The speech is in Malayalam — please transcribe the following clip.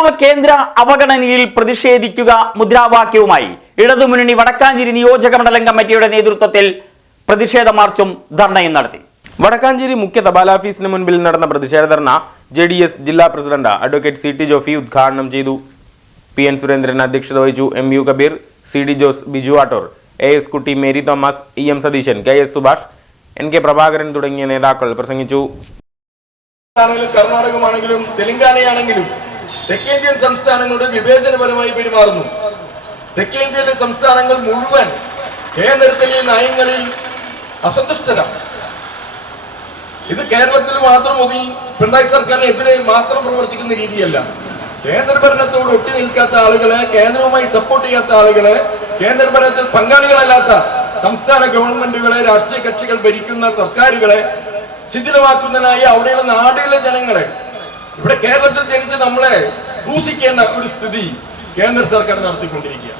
പെട്രോൾ കേന്ദ്ര അവഗണനയിൽ പ്രതിഷേധിക്കുക മുദ്രാവാക്യവുമായി. ഇടതുമുന്നണി വടക്കാഞ്ചേരി നിയോജക മണ്ഡലം കമ്മിറ്റിയുടെ നേതൃത്വത്തിൽ പ്രതിഷേധ മാർച്ചും ധർണയും നടത്തി. വടക്കാഞ്ചേരി മുഖ്യ തപാലാഫീസിന് മുൻപിൽ നടന്ന പ്രതിഷേധ ധർണ ജെ ഡി എസ് ജില്ലാ president advocate C T Jofi ഉദ്ഘാടനം ചെയ്തു. പി എൻ സുരേന്ദ്രൻ അധ്യക്ഷത വഹിച്ചു M U Kabeer C D Jose Biju Attor A S Kutty Mary Thomas E M Satheesan K S Subhash N K Prabhakaran തുടങ്ങിയ നേതാക്കൾ പ്രസംഗിച്ചു. കർണാടകമാണെങ്കിലും തെലങ്കാനയാണെങ്കിലും തെക്കേന്ത്യൻ സംസ്ഥാനങ്ങളുടെ വിവേചനപരമായി പെരുമാറുന്നു. തെക്കേന്ത്യയിലെ സംസ്ഥാനങ്ങൾ മുഴുവൻ കേന്ദ്രത്തിലെ നയങ്ങളിൽ അസന്തുഷ്ടരാണ്. ഇത് കേരളത്തിൽ മാത്രം ഒതുങ്ങി പിണറായി സർക്കാരിനെതിരെ മാത്രം പ്രവർത്തിക്കുന്ന രീതിയല്ല. കേന്ദ്ര ഭരണത്തോട് ഒട്ടി നിൽക്കാത്ത ആളുകളെ കേന്ദ്രവുമായി സപ്പോർട്ട് ചെയ്യാത്ത ആളുകളെ കേന്ദ്ര ഭരണത്തിൽ പങ്കാളികളല്ലാത്ത സംസ്ഥാന ഗവൺമെന്റുകളെ രാഷ്ട്രീയ കക്ഷികൾ ഭരിക്കുന്ന സർക്കാരുകളെ ശിഥിലമാക്കുന്നതിനായി അവിടെയുള്ള നാടുകളിലെ ജനങ്ങളെ ഇവിടെ കേരളത്തിൽ ജനിച്ച് നമ്മളെ ക്രൂശിക്കേണ്ട ഒരു സ്ഥിതി കേന്ദ്ര സർക്കാർ നടത്തിക്കൊണ്ടിരിക്കുക